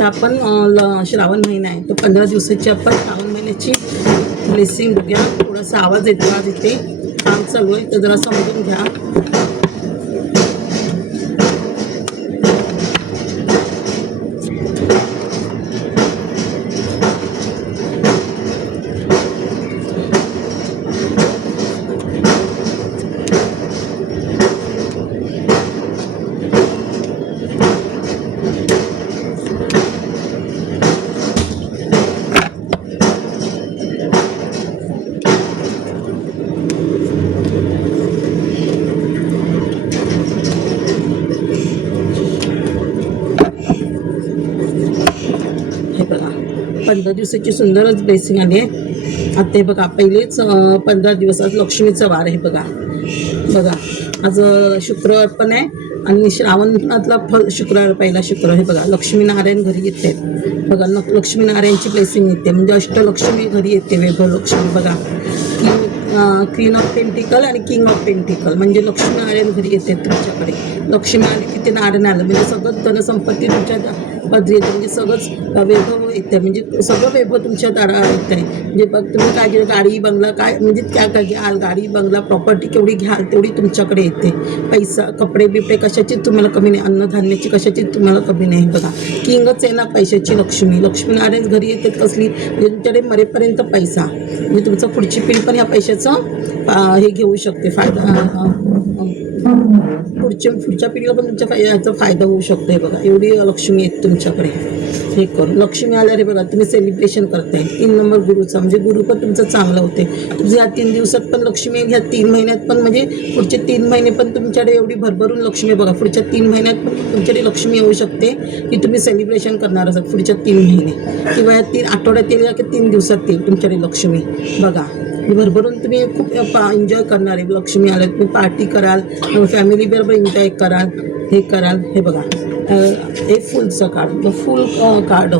आता आपण श्रावण महिना आहे तो 15 दिवसाची आपण श्रावण महिन्याची ब्लेसिंग बघूया. थोडासा आवाज येतो, आज इथे काम चालू आहे तर जरा समजून घ्या. हे बघा 15 दिवसाची सुंदरच ब्लेसिंग आली आहे. आता हे बघा पहिलेच 15 दिवसात लक्ष्मीचा वार आहे. बघा बघा आज शुक्रवार पण आहे आणि श्रावणातला शुक्रवार, पहिला शुक्रवार. हे बघा लक्ष्मीनारायण घरी येते. बघा लक्ष्मीनारायणची ब्लेसिंग येते, म्हणजे अष्टलक्ष्मी घरी येते. वैभव लक्ष्मी बघा, क्वीन ऑफ पेंटिकल आणि किंग ऑफ पेंटिकल, म्हणजे लक्ष्मीनारायण घरी येते तुमच्याकडे. लक्ष्मी आली की ते नारायण आलं म्हणजे सगळं धनसंपत्ती तुमच्या पदरी येते, म्हणजे सगळंच वैभव येते, म्हणजे सगळं वैभव तुमच्या दारा येत आहे. म्हणजे बघ तुम्ही काय केलं, गाडी बंगला काय म्हणजे त्या काय घ्याल, गाडी बंगला प्रॉपर्टी केवढी घ्याल तेवढी तुमच्याकडे येते. पैसा कपडे बिपडे कशाची तुम्हाला कमी नाही, अन्नधान्याची कशाची तुम्हाला कमी नाही. बघा किंगच आहे ना पैशाची लक्ष्मी. लक्ष्मीनारायण घरी येते कसली, म्हणजे तुमच्याकडे मरेपर्यंत पैसा, म्हणजे तुमचं पुढची पिढी पण या पैशाचं हे घेऊ शकते फायदा. पुढच्या पिढीला पण तुमच्या याचा फायदा होऊ शकतो. हे बघा एवढी लक्ष्मी येते तुमच्याकडे. हे करून लक्ष्मी आल्यारे बघा तुम्ही सेलिब्रेशन करताय. 3 नंबर गुरुचा, म्हणजे गुरु पण तुमचं चांगलं होते. तुमचं ह्या 3 दिवसात पण लक्ष्मी, ह्या 3 महिन्यात पण, म्हणजे पुढचे 3 महिने पण तुमच्याकडे एवढी भरभरून लक्ष्मी. बघा पुढच्या 3 महिन्यात पण तुमच्याकडे लक्ष्मी येऊ शकते की तुम्ही सेलिब्रेशन करणार असाल पुढच्या 3 महिने, किंवा या 3 आठवड्यात येईल की 3 दिवसात येईल तुमच्याकडे लक्ष्मी. बघा भरभरून तुम्ही खूप एन्जॉय करणार आहे. लक्ष्मी आल्यात तुम्ही पार्टी कराल, फॅमिली बरोबर एन्जॉय कराल, हे कराल. हे बघा हे फुलचं कार्ड, फुल कार्ड.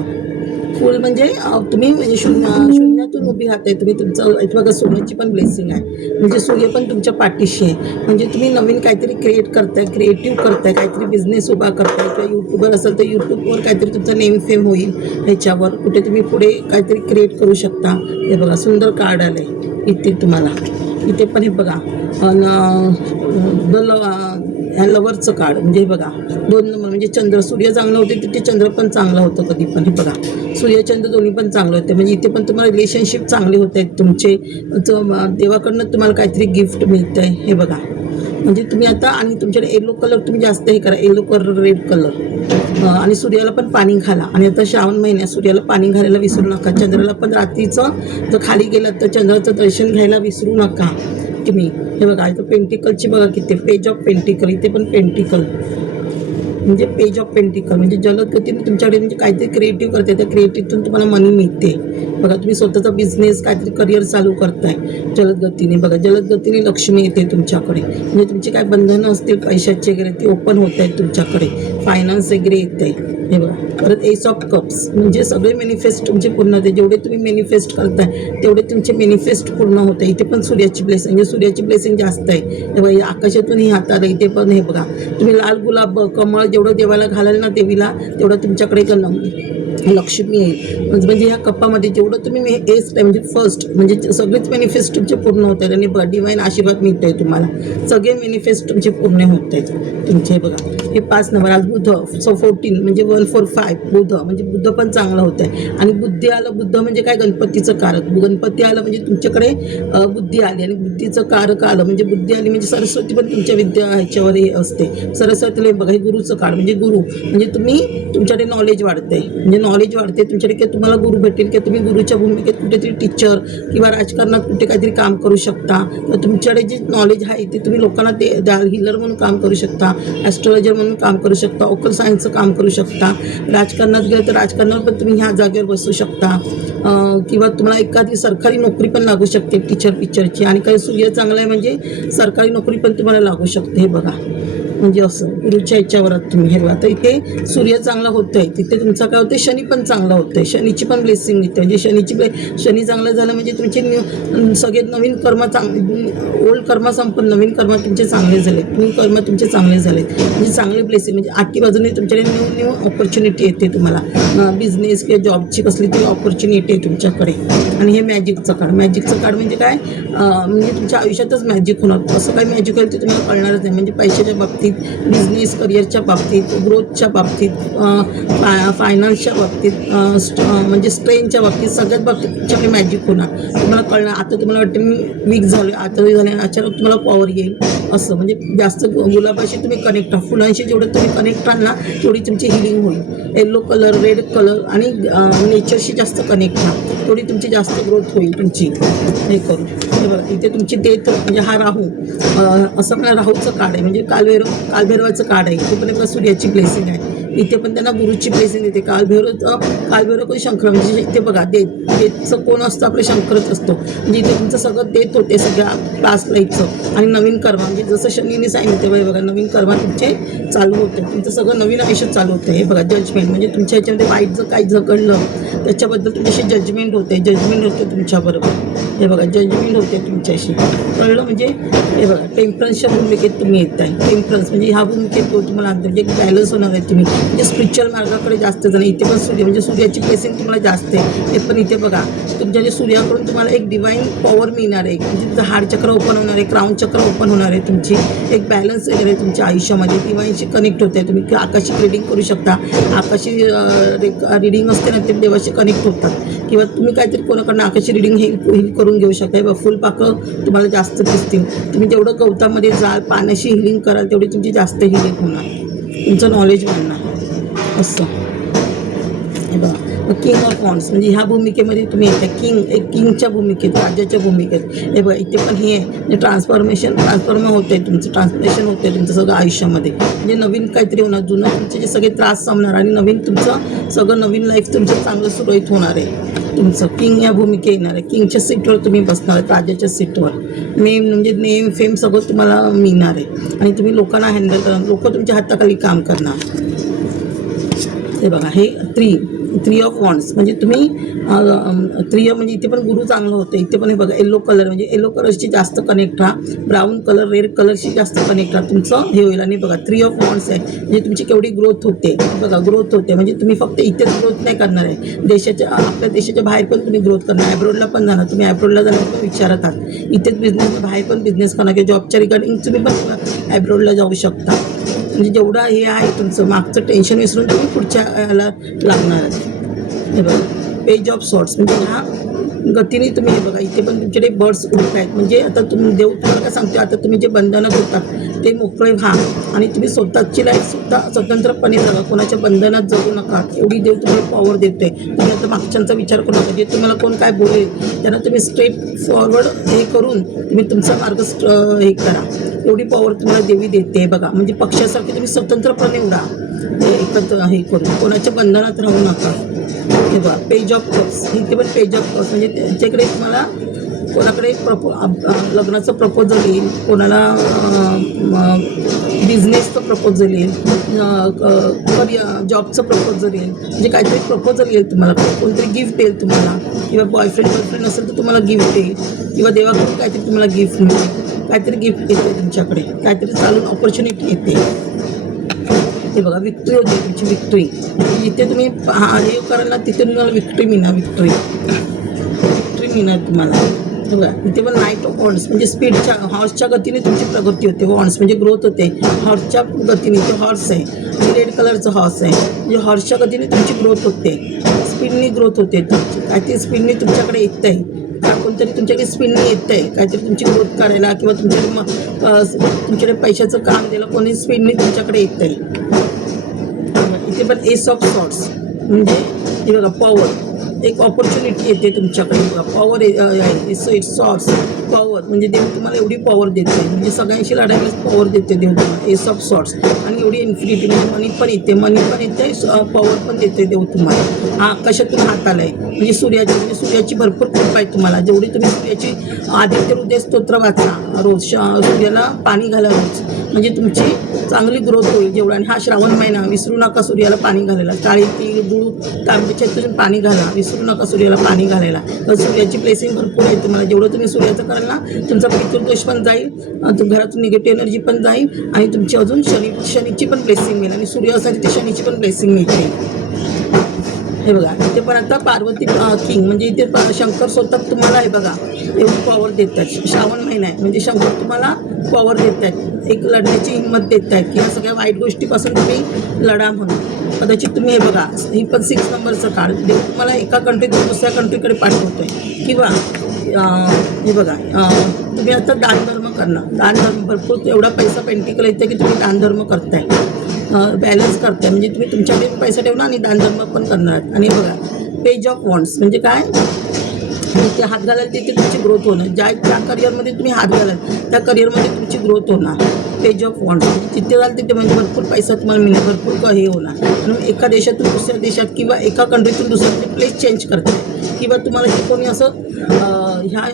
फुल म्हणजे तुम्ही म्हणजे शून्यातून उभी राहताय तुम्ही. तुमचं इथं बघा सूर्याची पण ब्लेसिंग आहे, म्हणजे सूर्य पण तुमच्या पाठीशी आहे. म्हणजे तुम्ही नवीन काहीतरी क्रिएट करताय, क्रिएटिव्ह करताय, काहीतरी बिझनेस उभा करताय, किंवा यूट्यूबर असेल तर यूट्यूबवर काहीतरी तुमचं नेम फेम होईल. ह्याच्यावर कुठे तुम्ही पुढे काहीतरी क्रिएट करू शकता. हे बघा सुंदर कार्ड आलं आहे इथे तुम्हाला. इथे पण हे बघा ह्या लवरचं कार्ड, म्हणजे हे बघा 2 नंबर, म्हणजे चंद्र. सूर्य चांगलं होते तिथे चंद्र पण चांगलं होतं कधी पण. हे बघा सूर्यचंद्र दोन्ही पण चांगलं होते, म्हणजे इथे पण तुम्हाला रिलेशनशिप चांगले होत आहेत तुमचे. देवाकडनं तुम्हाला काहीतरी गिफ्ट मिळतं आहे. हे बघा म्हणजे तुम्ही आता, आणि तुमच्याकडे येलो कलर तुम्ही जास्त हे करा, येलो कलर, रेड कलर. आणि सूर्याला पण पाणी घाला. आणि आता श्रावण महिन्यात सूर्याला पाणी घालायला विसरू नका. चंद्राला पण रात्रीचं जर खाली गेलात तर चंद्राचं दर्शन घ्यायला विसरू नका तुम्ही. हे बघा इथं पेंटिकलची बघा किती, पेज ऑफ पेंटिकल. इथे पण पेंटिकल म्हणजे पेज ऑफ पेंटिकल, म्हणजे जलद गतीने तुमच्याकडे म्हणजे काहीतरी क्रिएटिव्ह करते, त्या क्रिएटिव्हतून तुम्हाला मनी मिळते. बघा तुम्ही स्वतःचा बिझनेस काहीतरी करिअर चालू करताय जलद गतीने. बघा जलद गतीने लक्ष्मी येते तुमच्याकडे, म्हणजे तुमची काय बंधनं असतील पैशाची वगैरे ती ओपन होत आहेत तुमच्याकडे. फायनान्स वगैरे येत आहे. हे बघा परत एस ऑफ कप्स, म्हणजे सगळे मॅनिफेस्ट तुमचे पूर्ण होते. जेवढे तुम्ही मॅनिफेस्ट करताय तेवढे तुमचे मॅनिफेस्ट पूर्ण होते. इथे पण सूर्याची ब्लेसिंग, म्हणजे सूर्याची ब्लेसिंग जास्त आहे. हे बघा आकाशातूनही हातात इथे पण. हे बघा तुम्ही लाल गुलाब, कमळ जेवढं देवाला घालाल ना देवीला, तेवढं तुमच्याकडे लक्ष्मी येईल. म्हणजे ह्या कप्पामध्ये जेवढं तुम्ही एस म्हणजे फर्स्ट, म्हणजे सगळेच मॅनिफेस्ट तुमचे पूर्ण होत आहेत. आणि डिवाईन आशीर्वाद मिळत आहे तुम्हाला. सगळे मॅनिफेस्ट तुमचे पूर्ण होत आहेत तुमचे. बघा हे 5 नंबर आज बुध, 14 म्हणजे 145 बुध, म्हणजे बुध पण चांगलं होत आहे. आणि बुद्धी आलं, बुद्ध म्हणजे काय गणपतीचं कारक. गणपती आलं म्हणजे तुमच्याकडे बुद्धी आली, आणि बुद्धीचं कारक आलं म्हणजे बुद्धी आली, म्हणजे सरस्वती पण तुमच्या विद्या ह्याच्यावर असते. सरस्वतीला बघा हे गुरुचं कार्ड, म्हणजे गुरु म्हणजे तुम्ही तुमच्याकडे नॉलेज वाढते, म्हणजे नॉलेज वाढते तुमच्याकडे. तुम्हाला गुरु भेटेल की तुम्ही गुरुच्या भूमिकेत कुठेतरी टीचर किंवा राजकारणात कुठे काहीतरी काम करू शकता. किंवा तुमच्याकडे जे नॉलेज आहे ते तुम्ही लोकांना ते द्याल. हिलर म्हणून काम करू शकता, ॲस्ट्रॉलॉजर म्हणून काम करू शकता, ऑकल सायन्सचं काम करू शकता. राजकारणात गेलं तर राजकारणात पण तुम्ही ह्या जागेवर बसू शकता. किंवा तुम्हाला एखादी सरकारी नोकरी पण लागू शकते टीचरची. आणि काही सूर्य चांगला आहे म्हणजे सरकारी नोकरी पण तुम्हाला लागू शकते. हे बघा म्हणजे असं गुरुच्या याच्यावर आहात तुम्ही. हे बघा आता इथे सूर्य चांगला होतोय, तिथे तुमचा काय होतंय, शनी पण चांगला होतोय, शनीची पण ब्लेसिंग येते. म्हणजे शनी चांगलं झालं म्हणजे तुमचे सगळे नवीन कर्म ओल्ड कर्म संपून नवीन कर्म तुमचे चांगले झाले, न्यू कर्म तुमचे चांगले झाले. म्हणजे चांगली ब्लेसिंग म्हणजे आठी बाजूने तुमच्याकडे न्यू ऑपॉर्च्युनिटी येते तुम्हाला, बिझनेस किंवा जॉबची कसली तरी ऑपॉर्च्युनिटी आहे तुमच्याकडे. आणि हे मॅजिकचं कार्ड म्हणजे काय, म्हणजे तुमच्या आयुष्यातच मॅजिक होणार. असं काही मॅजिक होईल ते तुम्हाला कळणारच नाही. म्हणजे पैशाच्या बाबतीत, बिझनेस करिअरच्या बाबतीत, ग्रोथच्या बाबतीत, फायनान्सच्या बाबतीत, म्हणजे स्ट्रेनच्या बाबतीत, सगळ्याच बाबतीत तुमच्याकडे मॅजिक होणार. तुम्हाला कळणार. आता तुम्हाला वाटतं मी वीक झालो, आता झाले, अचानक तुम्हाला पॉवर येईल असं. म्हणजे जास्त गुलाबाशी तुम्ही कनेक्ट व्हा, फुलांशी जेवढं तुम्ही कनेक्ट राहाल ना तेवढी तुमची हिलिंग होईल. येलो कलर, रेड कलर आणि नेचरशी जास्त कनेक्ट व्हा, तेवढी तुमची जास्त ग्रोथ होईल तुमची. हे करून हे बघा इथे तुमची डेथ म्हणजे हा राहू, असं मला राहूचं कार्ड आहे. म्हणजे कालभैरवाचं कार्ड आहे. इथे पण सूर्याची ब्लेसिंग आहे, इथे पण त्यांना गुरुची ब्लेसिंग देते. कालभैरव कोण शंकर, म्हणजे इथे बघा देतचं कोण असतं, आपलं शंकरच असतो. म्हणजे इथे तुमचं सगळं देत होते सगळ्या पास्ट लाईफचं. आणि नवीन कर्म म्हणजे जसं शनीने सांगितलं बघा, नवीन कर्म तुमचे चालू होते, तुमचं सगळं नवीन आयुष्य चालू होतं. हे बघा जजमेंट म्हणजे तुमच्या ह्याच्यामध्ये वाईट जर काही घडलं त्याच्याबद्दल तुमच्याशी जजमेंट होते तुमच्याबरोबर. हे बघा जजमेंट होते तुमच्याशी, कळलं. म्हणजे हे बघा टेम्परन्सच्या भूमिकेत तुम्ही येत आहे. टेम्परन्स म्हणजे ह्या भूमिकेत तुम्हाला म्हणजे एक बॅलन्स होणार आहे तुम्ही, म्हणजे स्पिरिच्युअल मार्गाकडे जास्त जाणं. इथे पण सूर्य म्हणजे सूर्याची ब्लेसिंग तुम्हाला जास्त आहे. हे पण इथे बघा तुमच्या जे सूर्याकडून तुम्हाला एक डिवाईन पॉवर मिळणार आहे. म्हणजे तुमचं हार्ट चक्र ओपन होणार आहे, क्राऊन चक्र ओपन होणार आहे, तुमची एक बॅलन्स येणार आहे तुमच्या आयुष्यामध्ये. डिवाईनशी कनेक्ट होत आहे तुम्ही. आकाशिक रिडिंग करू शकता, आकाशी रिडिंग असते ना ते देवाशी कनेक्ट होतात. किंवा तुम्ही काहीतरी कोणाकडनं आकाशी रिडिंग हे करून घेऊ शकता. फुलपाखं तुम्हाला जास्त दिसतील. तुम्ही जेवढं गवतामध्ये जाल, पाण्याशी हिलिंग कराल तेवढी तुमची जास्त हिलिंग होणार, तुमचं नॉलेज वाढणार असं. हे बघा किंग ऑफ वॉन्ड्स म्हणजे ह्या भूमिकेमध्ये तुम्ही येता. किंगच्या भूमिकेत, राजाच्या भूमिकेत. हे बघा इथे पण हे आहे म्हणजे ट्रान्सफॉर्मेशन होतं आहे तुमचं, ट्रान्सफॉर्मेशन होतं आहे तुमचं सगळं आयुष्यामध्ये. म्हणजे नवीन काहीतरी होणार, जुनं तुमचे जे सगळे त्रास संपणार आणि नवीन तुमचं सगळं नवीन लाईफ तुमचं चांगलं सुरळीत होणार आहे. तुमचं किंग या भूमिके येणार आहे. किंगच्या सीटवर तुम्ही बसणार आहे, राजाच्या सीटवर. म्हणजे नेम फेम सगळं तुम्हाला मिळणार आहे आणि तुम्ही लोकांना हँडल करणार, लोक तुमच्या हाताखाली काम करणार. हे बघा हे थ्री ऑफ वॉन्ड्स म्हणजे तुम्ही म्हणजे इथे पण गुरु चांगलं होतं. इथे पण हे बघा येलो कलर म्हणजे येलो कलरशी जास्त कनेक्ट राहा, ब्राऊन कलर, रेड कलरशी जास्त कनेक्ट राहा, तुमचं हे होईल. आणि बघा 3 ऑफ वॉन्ड्स आहे म्हणजे तुमची केवढी ग्रोथ होते. बघा ग्रोथ होते म्हणजे तुम्ही फक्त इथेच ग्रोथ नाही करणार आहे, आपल्या देशाच्या बाहेर पण तुम्ही ग्रोथ करणार. ॲब्रॉडला पण जाणार, तुम्ही ॲब्रॉडला जाणार पण विचारत आहात. इथेच बिझनेस बाहेर पण बिझनेस करणार किंवा जॉबच्या रिगार्डिंग तुम्ही पण ॲब्रॉडला जाऊ शकता. म्हणजे जेवढं हे आहे तुमचं मागचं टेन्शन विसरून तुम्ही पुढच्या याला लागणार आहे. हे बघा पेज ऑफ सॉर्ट्स म्हणजे ह्या गतीने तुम्ही हे बघा इथे पण तुमच्याकडे बर्ड्स उडत आहेत. म्हणजे आता तुम्हाला काय सांगतो, आता तुम्ही जे बंधनं होतात ते मोकळे व्हा आणि तुम्ही स्वतःची लाईफ स्वतंत्रपणे जगा, कोणाच्या बंधनात जगू नका. एवढी देव तुम्हाला पॉवर देते. तुम्ही आता मागच्यांचा विचार करू नका. जे तुम्हाला कोण काय बोलेल त्यांना तुम्ही स्ट्रेट फॉरवर्ड हे करून तुम्ही तुमचा मार्ग हे करा. एवढी पॉवर तुम्हाला देवी देते. बघा म्हणजे पक्षासारखे तुम्ही स्वतंत्रपणे उडा, एकत्र हे करून कोणाच्या बंधनात राहू नका. हे बघा पेज ऑफ कप्स, इथे पण पेज ऑफ कप्स म्हणजे त्यांच्याकडे तुम्हाला कोणाकडे लग्नाचं प्रपोजल येईल, कोणाला बिझनेसचं प्रपोजल येईल, जॉबचं प्रपोजल येईल. म्हणजे काहीतरी प्रपोजल येईल तुम्हाला, कोणतरी गिफ्ट येईल तुम्हाला. किंवा बॉयफ्रेंड असेल तर तुम्हाला गिफ्ट येईल किंवा देवाकडून काहीतरी तुम्हाला गिफ्ट मिळेल, काहीतरी गिफ्ट येते तुमच्याकडे, काहीतरी चालून ऑपॉर्च्युनिटी येते. हे बघा विक्ट्री होते तुमची, विक्ट्री. जिथे तुम्ही हे कराल ना तिथे तुम्हाला विक्ट्री मिळणार तुम्हाला. हे बघा इथे पण नाईट ऑफ वॉन्ड्स म्हणजे स्पीडच्या हॉर्सच्या गतीने तुमची प्रगती होते. वॉन्ड्स म्हणजे ग्रोथ होते हॉर्सच्या गतीने. ते हॉर्स आहे आणि रेड कलरचं हॉर्स आहे म्हणजे हॉर्सच्या गतीने तुमची ग्रोथ होते, स्पीडनी ग्रोथ होते तुमची. काहीतरी स्पीडनी तुमच्याकडे येत आहे, कोणतरी तुमच्याकडे स्पीडनी येत आहे काहीतरी तुमची ग्रोथ करायला किंवा तुमच्याकडे पैशाचं काम द्यायला कोणी स्पीडनी तुमच्याकडे येत आहे. इथे पण एस ऑफ सॉर्ट्स म्हणजे हे बघा पॉवर, एक ऑपॉर्च्युनिटी येते तुमच्याकडे. बघा पॉवर सॉर्ट्स पॉवर म्हणजे देव तुम्हाला एवढी पॉवर देते, म्हणजे सगळ्यांशी लढायला पॉवर देते देव तुम्हाला. एस ऑफ सॉर्ट्स आणि एवढी इन्फिनिटी म्हणजे मनी पण येते पॉवर पण देते देव तुम्हाला. हा आकाशातून हात आला आहे म्हणजे सूर्याची भरपूर कृपा आहे तुम्हाला. जेवढी तुम्ही सूर्याची आदित्य हृदय स्तोत्र वाचा रोज, सूर्याला पाणी घाला रोज, म्हणजे तुमची चांगली ग्रोथ होईल जेवढा. आणि हा श्रावण महिना विसरू नका सूर्याला पाणी घालायला. काळी तीळ गूळ तांब्याच्या ह्यातून पाणी घाला, विसरू नका सूर्याला पाणी घालायला. तर सूर्याची ब्लेसिंग भरपूर आहे तुम्हाला. जेवढं तुम्ही सूर्याचं कराल ना तुमचा पितृदोष पण जाईल, घरातून निगेटिव्ह एनर्जी पण जाईल आणि तुमची अजून शनीची पण ब्लेसिंग मिळेल आणि सूर्य असेल ते शनीची पण ब्लेसिंग मिळते. हे बघा इथे पण आता पार्वती किंग म्हणजे इथे शंकर स्वतः तुम्हाला आहे बघा एवढी पॉवर देत आहेत. श्रावण महिना आहे म्हणजे शंकर तुम्हाला पॉवर देत आहेत, एक लढण्याची हिंमत देत आहेत किंवा सगळ्या वाईट गोष्टीपासून तुम्ही लढा म्हणून. कदाचित तुम्ही हे बघा ही पण 6 नंबरचं कार्ड देव तुम्हाला एका कंट्रीतून दुसऱ्या कंट्रीकडे पाठवतोय किंवा हे बघा तुम्ही आता दानधर्म करणार. दानधर्म भरपूर एवढा पैसा पेंटिकल येते की तुम्ही दानधर्म करताय, बॅलन्स करताय म्हणजे तुम्ही तुमच्याकडे पैसा ठेवणार आणि दानधर्म पण करणार. आणि बघा पेज ऑफ वॉन्ड्स म्हणजे काय, जिथे हात घालाल तिथे तुमची ग्रोथ होणार. ज्या करिअरमध्ये तुम्ही हात घालाल त्या करिअरमध्ये तुमची ग्रोथ होणार. पेज ऑफ वॉन्ड्स जिथे जाल तिथे म्हणजे भरपूर पैसा तुम्हाला मिळणार, भरपूर हे होणार. म्हणून एका देशातून दुसऱ्या देशात किंवा एका कंट्रीतून दुसऱ्या प्लेस चेंज करताय किंवा तुम्हाला हे कोणी असं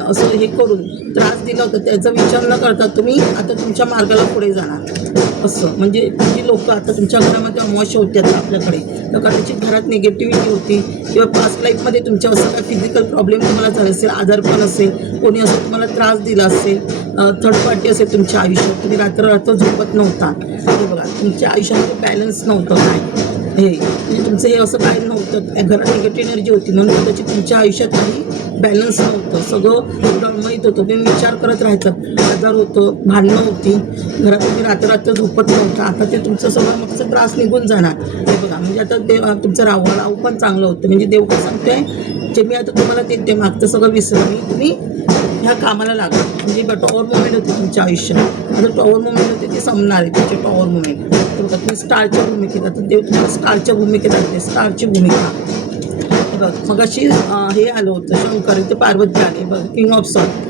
असं हे करून त्रास दिला होता त्याचा विचार न करता तुम्ही आता तुमच्या मार्गाला पुढे जाणार. असं म्हणजे जी लोकं आता तुमच्या घरामध्ये अमावस्या होती आता आपल्याकडे, तर कदाचित घरात निगेटिव्हिटी होती किंवा पास्ट लाईफमध्ये तुमच्या असं काय फिजिकल प्रॉब्लेम तुम्हाला झाला असेल, आजारपण असेल, कोणी असं तुम्हाला त्रास दिला असेल, थर्ड पार्टी असेल तुमच्या आयुष्यात, तुम्ही रात्र झोपत नव्हता. हे बघा तुमच्या आयुष्यामध्ये बॅलन्स नव्हतं काय हे म्हणजे तुमचं हे असं काय नव्हतं, घरात निगेटिव्ह एनर्जी होती म्हणून कदाचित तुमच्या आयुष्यात काही बॅलन्स नव्हतं, सगळं डळमळीत होतं, तुम्ही विचार करत राहायचं, आजार होतं, भांडणं होती, घरात तुम्ही रात्र झोपत नव्हतं. आता ते तुमचं सगळं मगचा त्रास निघून जाणार. हे बघा म्हणजे आता देव तुमचं राहू पण चांगलं होतं. म्हणजे देव काय सांगतोय, जे मी आता तुम्हाला ते मागचं सगळं विसरलं, तुम्ही ह्या कामाला लागला. म्हणजे टॉवर मुवमेंट होते तुमच्या आयुष्यात, आता टॉवर मुवमेंट होते ते संपणार आहे तुमचे टॉवर मुवमेंट. तर बघा तुम्ही स्टारच्या भूमिकेत, आता देव तुम्हाला स्टारच्या भूमिकेत आणते, स्टारची भूमिका. बघ मग अशी हे आलं होतं शंकर, ते पार्वती आले बघ king of sort.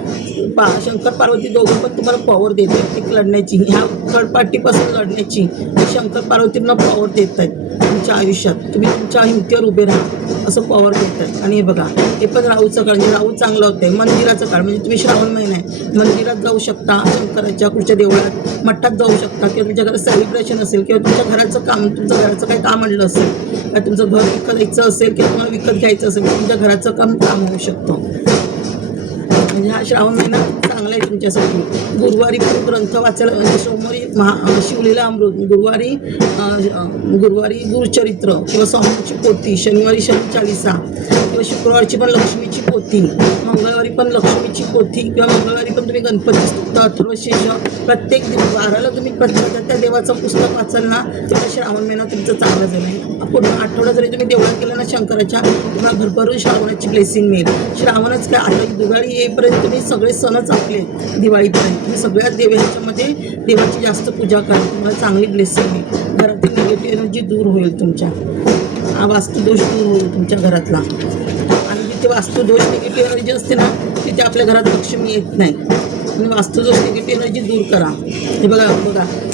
Shankar Parvati दोघं पण तुम्हाला पॉवर देत आहेत एक लढण्याची, ह्या थर्ड पार्टीपासून लढण्याची शंकर पार्वतींना पॉवर देत आहेत तुमच्या आयुष्यात. तुम्ही तुमच्या हिमतीवर उभे राहा असं पॉवर देत आहेत. आणि हे बघा हे पण राहूचं काळ म्हणजे राहू चांगलं होतं. मंदिराचं काळ म्हणजे तुम्ही श्रावण महिना आहे मंदिरात जाऊ शकता, शंकराच्या कुठच्या देवळात मठात जाऊ शकता किंवा तुमच्या घरात सेलिब्रेशन असेल किंवा तुमच्या घराचं काम, तुमचं घराचं काही काम आणलं असेल किंवा तुमचं घर विकत घ्यायचं असेल किंवा तुम्हाला विकत घ्यायचं असेल तुमच्या घराचं काम होऊ शकतं. म्हणजे हा श्रावण महिना चांगला आहे तुमच्यासाठी. गुरुवारी पण ग्रंथ वाचायला म्हणजे सोमवारी शिवलेला अमृत, गुरुवारी गुरुचरित्र किंवा स्वामीची पोथी, शनिवारी शनी चालीसा किंवा शुक्रवारची पण लक्ष्मीची पोथी, मंगळवारी पण लक्ष्मीची पोथी किंवा मंगळवारी पण तुम्ही गणपती स्तोत्र, अथर्वशीर्ष प्रत्येक वाराला तुम्ही त्या देवाचं पुस्तक वाचाल ना तेव्हा श्रावण महिना तुमचं चांगला झालं. पूर्ण आठवडा जरी तुम्ही देवळात केलं ना शंकराच्या तुम्हाला भरभरून श्रावणाची ब्लेसिंग मिळेल. श्रावणच काय आता दिवाळी येईपर्यंत तुम्ही सगळे सणच आपले दिवाळीपर्यंत तुम्ही सगळ्या ह्याच्यामध्ये देवाची जास्त पूजा करा, तुम्हाला चांगली ब्लेसिंग मिळेल. घरातील निगेटिव्ह एनर्जी दूर होईल, तुमच्या वास्तुदोष दूर होईल तुमच्या घरातला. आणि जिथे वास्तुदोष निगेटिव्ह एनर्जी असते ना तिथे आपल्या घरात लक्ष्मी येत नाही. आणि वास्तुदोष निगेटिव्ह एनर्जी दूर करा. हे बघा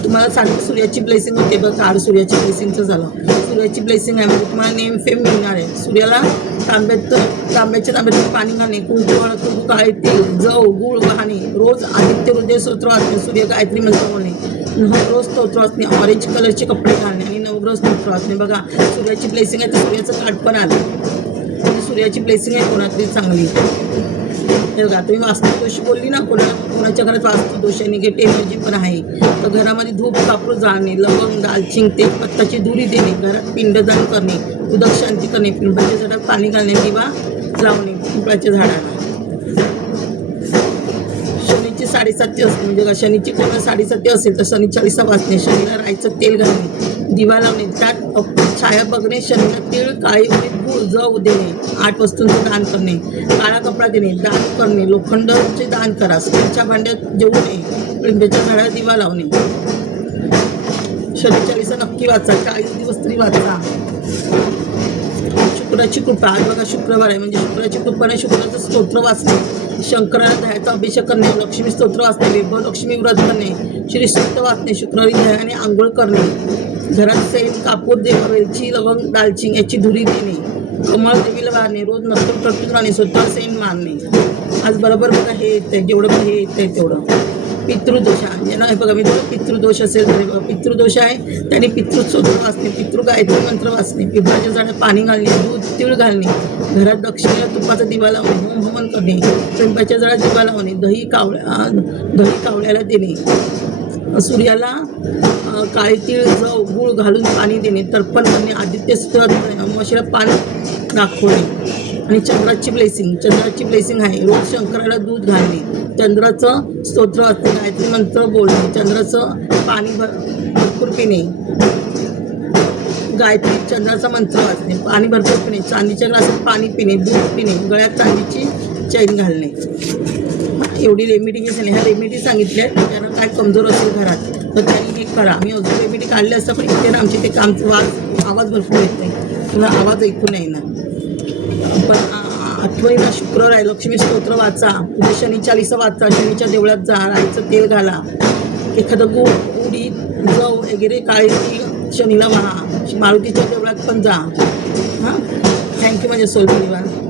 तुम्हाला सारखी सूर्याची ब्लेसिंग होते बघा, कार्ड सूर्याची ब्लेसिंगचं झालं. सूर्याची ब्लेसिंग आहे म्हणजे तुम्हाला नेम फेम मिळणार आहे. सूर्याला तांब्याच्या पाणी घालणे, कुंकू काळे तेल, जव गूळ वाहणे, रोज आदित्य हृदय स्तोत्र वाचणे, सूर्य गायत्री मंत्र बोलणे, रोज स्तोत्र वाचणे, ऑरेंज कलरचे कपडे घालणे आणि नवग्रह स्तोत्र वाचणे. बघा सूर्याची ब्लेसिंग आहे तर सूर्याचं कार्ड पण आलं म्हणजे सूर्याची ब्लेसिंग आहे कोणातरी चांगली. हे बघा तुम्ही वास्तुदोष बोलली ना, कोणाच्या घरात वास्तुदोष आहे, निगेटिव्ह एनर्जी पण आहे तर घरामध्ये धूप कापूर जाळणे, लवंग दालचिंग तेजपत्ताची दुरी देणे, घरात पिंडदान करणे, उदक शांती करणे, पिंपळाच्या झाडात पाणी घालणे किंवा लावणे पिंपळाच्या झाडाला. शनीची 7:30 असते म्हणजे शनीची कोणाला 7:30 असेल तर शनी चालीसा वाचणे, शनीला राईचं तेल घालणे, दिवा लावणे, त्यात छाया बघणे, शनीला तीळ काळी गूळ जव देणे, 8 वस्तूंचं दान करणे, काळा कपडा देणे, दान करणे, लोखंडाचे दान करा, स्टीलच्या भांड्यात जेवू नये, लिंबाच्या झाडाला दिवा लावणे. शनी चालीसा नक्की वाचा, 40 दिवस तरी वाचा. शुक्राची कृपा, आज बघा शुक्रवार आहे म्हणजे शुक्राची कृपाने शुक्राचं स्तोत्र वाचणे, शंकराला दह्याचा अभिषेक करणे, लक्ष्मी स्तोत्र वाचणे, वैभव लक्ष्मी व्रत करणे, श्रीसूक्त वाचणे, शुक्रवारी दह्याने आंघोळ करणे, घरात सैन कापूर देवा, वेलची लवंग दालचिंग याची धुरी देणे, कमळ देवीला वाहणे, रोज नक्की प्रकृत राहणे, स्वतः सैन मारणे. आज बरोबर बघा हे येतं आहे जेवढं हे येतं आहे तेवढं. पितृदोष आहे ज्यांना हे बघा मी तुला पितृदोष असेल तर हे बघा पितृदोष आहे त्याने पितृस्तोत्र वाचणे पितृ गायत्री मंत्र वाचणे पिंपळाच्या झाडात पाणी घालणे दूध तीळ घालणे घरात दक्षिणेला तुपाचा दिवा लावणे होम हवन करणे पिंपळाच्या झाडात दिवा लावणे दही कावळ्याला देणे सूर्याला काळे तीळ जव गूळ घालून पाणी देणे तर्पण करणे आदित्य स्तोत्र अमावस्येला पान दाखवणे आणि चंद्राची ब्लेसिंग आहे रोज शंकराला दूध घालणे चंद्राचं स्तोत्र वाचणे गायत्री मंत्र बोलणे चंद्राचं पाणी भरपूर पिणे गायत्री चंद्राचा मंत्र वाचणे पाणी भरपूर पिणे चांदीच्या ग्लासात पाणी पिणे दूध पिणे गळ्यात चांदीची चैन घालणे एवढी रेमेडी मी सांगितली ह्या रेमेडी सांगितल्या त्यांना काय कमजोर असेल घरात तर त्यांनी हे करा मी अजून रेमेडी काढले असतं पण इथे ना आमचे ते काम आवाज भरपूर येत नाही तुला आवाज ऐकू नाही ना पण आठवणीला शुक्रवार आहे लक्ष्मी स्तोत्र वाचा म्हणजे शनी चालीसा वाचा शनीच्या देवळात जा राईचं तेल घाला एखादं गूळ उडीद जव वगैरे काळे तीळ शनीला वाहा मारुतीच्या देवळात पण जा हां थँक्यू माझ्या सोल परिवार